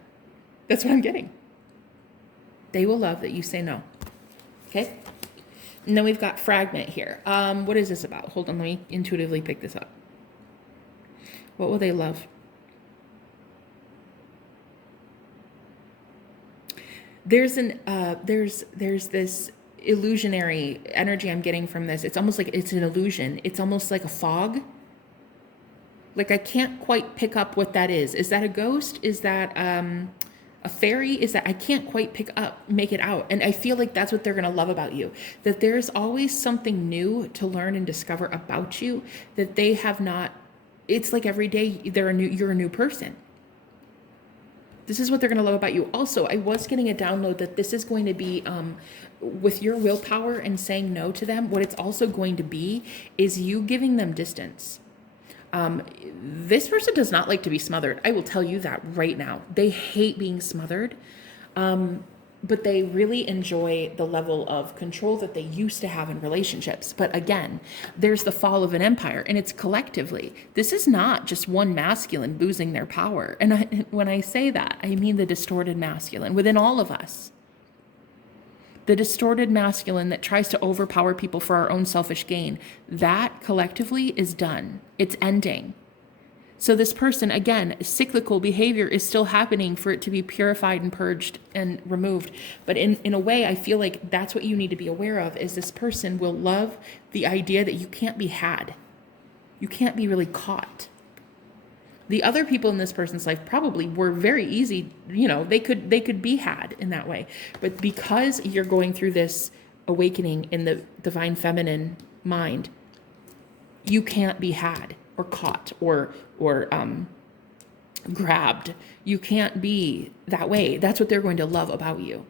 That's what I'm getting. They will love that you say no. Okay. And then we've got fragment here. What is this about? Hold on, let me intuitively pick this up. What will they love? There's this illusionary energy I'm getting from this. It's almost like it's an illusion. It's almost like a fog. Like I can't quite pick up what that is. Is that a ghost? Is that a fairy? Is that, I can't quite make it out. And I feel like that's what they're going to love about you. That there's always something new to learn and discover about you that they have not. It's like every day you're a new person. This is what they're going to love about you. Also, I was getting a download that this is going to be, with your willpower and saying no to them, what it's also going to be is you giving them distance. This person does not like to be smothered. I will tell you that right now. They hate being smothered, but they really enjoy the level of control that they used to have in relationships. But again, there's the fall of an empire, and it's collectively. This is not just one masculine boozing their power. And when I say that, I mean the distorted masculine within all of us. The distorted masculine that tries to overpower people for our own selfish gain. That collectively is done. It's ending. So this person, again, cyclical behavior is still happening for it to be purified and purged and removed. But in a way, I feel like that's what you need to be aware of, is this person will love the idea that you can't be had. You can't be really caught. The other people in this person's life probably were very easy, they could be had in that way. But because you're going through this awakening in the divine feminine mind, you can't be had or caught or grabbed. You can't be that way. That's what they're going to love about you.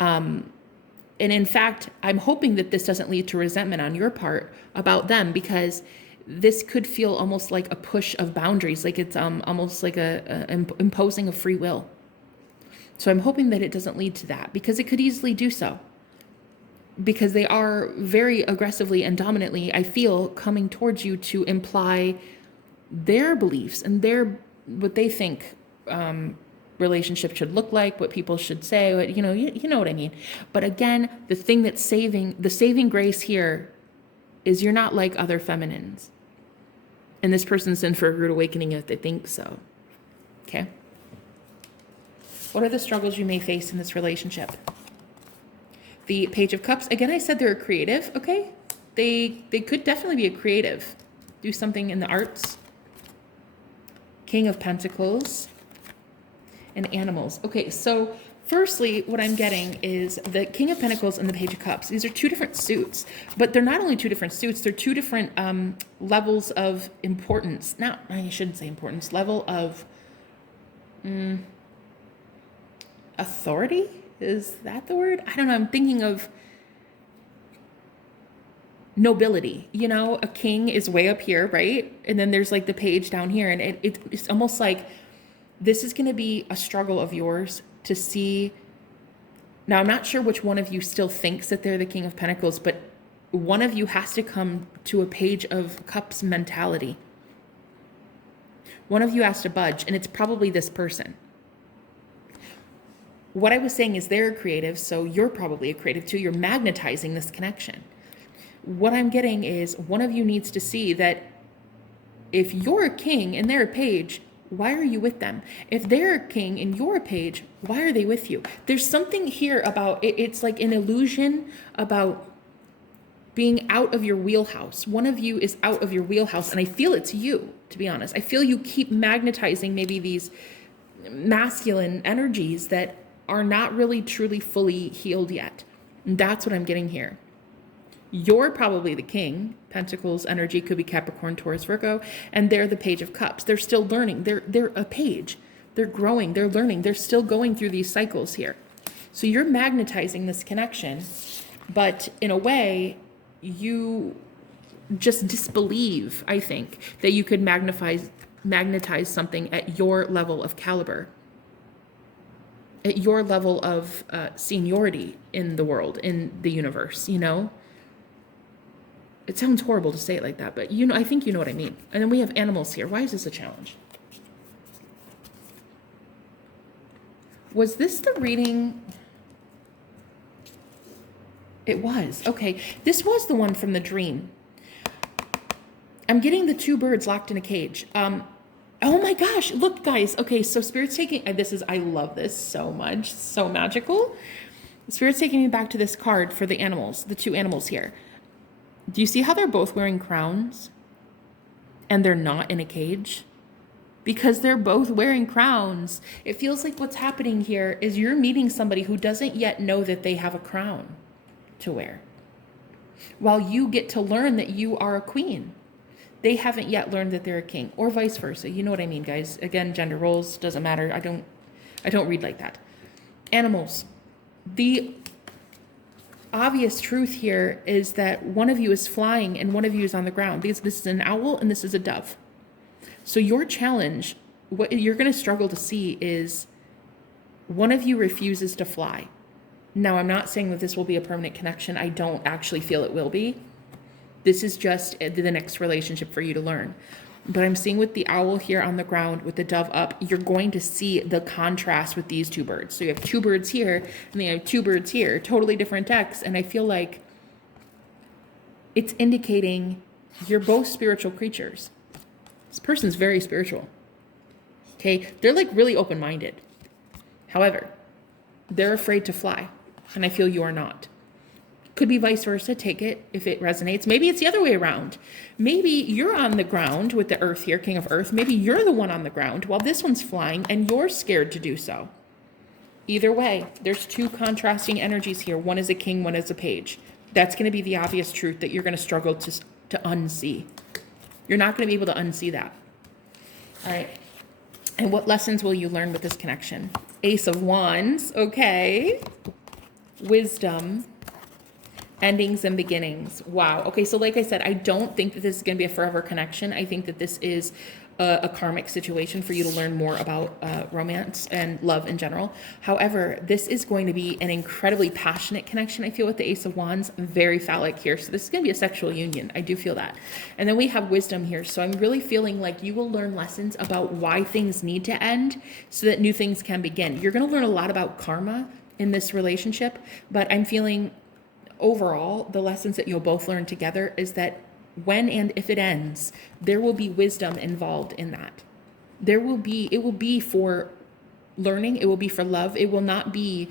And in fact, I'm hoping that this doesn't lead to resentment on your part about them, because this could feel almost like a push of boundaries, like it's almost like a imposing of free will. So I'm hoping that it doesn't lead to that, because it could easily do so. Because they are very aggressively and dominantly, I feel, coming towards you to imply their beliefs and what they think relationship should look like, what people should say, you know what I mean. But again, the thing that's the saving grace here is you're not like other feminines. And this person's in for a rude awakening if they think so. Okay? What are the struggles you may face in this relationship? The Page of Cups. Again, I said they're a creative, okay? They could definitely be a creative. Do something in the arts. King of Pentacles. And animals. Okay, so firstly, what I'm getting is the King of Pentacles and the Page of Cups. These are two different suits, but they're not only two different suits, they're two different levels of importance. Now, I shouldn't say importance, level of authority? Is that the word? I don't know. I'm thinking of nobility. A king is way up here, right? And then there's like the page down here, and it's almost like this is going to be a struggle of yours to see. Now, I'm not sure which one of you still thinks that they're the King of Pentacles, but one of you has to come to a Page of Cups mentality. One of you has to budge, and it's probably this person. What I was saying is they're creative, so you're probably a creative too. You're magnetizing this connection. What I'm getting is one of you needs to see that if you're a king and they're a page, why are you with them? If they're a king and you're a page, why are they with you? There's something here about it. It's like an illusion about being out of your wheelhouse. One of you is out of your wheelhouse, and I feel it's you, to be honest. I feel you keep magnetizing maybe these masculine energies that are not really truly fully healed yet. And that's what I'm getting here. You're probably the king. Pentacles energy could be Capricorn, Taurus, Virgo, and they're the Page of Cups. They're still learning. They're a page. They're growing. They're learning. They're still going through these cycles here. So you're magnetizing this connection, but in a way, you just disbelieve, I think, that you could magnetize something at your level of caliber, at your level of seniority in the world, in the universe, you know? It sounds horrible to say it like that, but you know, I think you know what I mean. And then we have animals here. Why is this a challenge? Was this the reading? It was. Okay. This was the one from the dream. I'm getting the two birds locked in a cage. Oh my gosh. Look, guys. Okay. So Spirit's taking, I love this so much. So magical. Spirit's taking me back to this card for the animals, the two animals here. Do you see how they're both wearing crowns and they're not in a cage? Because they're both wearing crowns. It feels like what's happening here is you're meeting somebody who doesn't yet know that they have a crown to wear, while you get to learn that you are a queen. They haven't yet learned that they're a king, or vice versa. You know what I mean, guys. Again, gender roles doesn't matter. I don't read like that. Animals. The obvious truth here is that one of you is flying and one of you is on the ground. This is an owl and this is a dove. So your challenge, what you're going to struggle to see is one of you refuses to fly. Now, I'm not saying that this will be a permanent connection. I don't actually feel it will be. This is just the next relationship for you to learn. But I'm seeing with the owl here on the ground, with the dove up, you're going to see the contrast with these two birds. So you have two birds here, and then you have two birds here, totally different decks. And I feel like it's indicating you're both spiritual creatures. This person's very spiritual. Okay? They're like really open-minded. However, they're afraid to fly. And I feel you are not. Could be vice versa. Take it if it resonates. Maybe it's the other way around. Maybe you're on the ground with the earth here, King of Earth. Maybe you're the one on the ground while this one's flying and you're scared to do so. Either way, there's two contrasting energies here. One is a king, one is a page. That's going to be the obvious truth that you're going to struggle to unsee. You're not going to be able to unsee that. All right. And what lessons will you learn with this connection? Ace of Wands. Okay. Wisdom. Endings and beginnings. Wow. Okay, so like I said, I don't think that this is going to be a forever connection. I think that this is a karmic situation for you to learn more about romance and love in general. However, this is going to be an incredibly passionate connection, I feel, with the Ace of Wands. Very phallic here. So this is going to be a sexual union. I do feel that. And then we have wisdom here. So I'm really feeling like you will learn lessons about why things need to end so that new things can begin. You're going to learn a lot about karma in this relationship, but I'm feeling overall, the lessons that you'll both learn together is that when and if it ends, there will be wisdom involved in that. It will be for learning. It will be for love. It will not be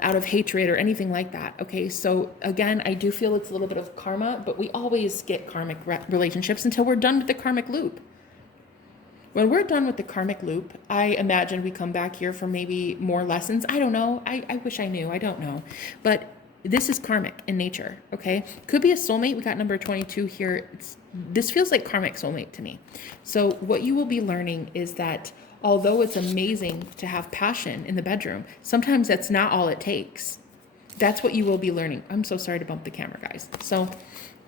out of hatred or anything like that. Okay. So again, I do feel it's a little bit of karma, but we always get karmic relationships until we're done with the karmic loop. When we're done with the karmic loop, I imagine we come back here for maybe more lessons. I don't know. I wish I knew. I don't know. But this is karmic in nature, okay? Could be a soulmate. We got number 22 here. This feels like karmic soulmate to me. So what you will be learning is that although it's amazing to have passion in the bedroom, sometimes that's not all it takes. That's what you will be learning. I'm so sorry to bump the camera, guys. So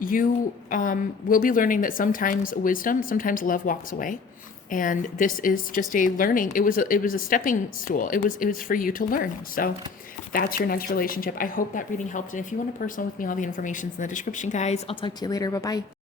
you will be learning that sometimes wisdom, sometimes love walks away. And this is just a learning. It was a stepping stool. It was for you to learn. So that's your next relationship. I hope that reading helped. And if you want to personal with me, all the information's in the description, guys. I'll talk to you later. Bye-bye.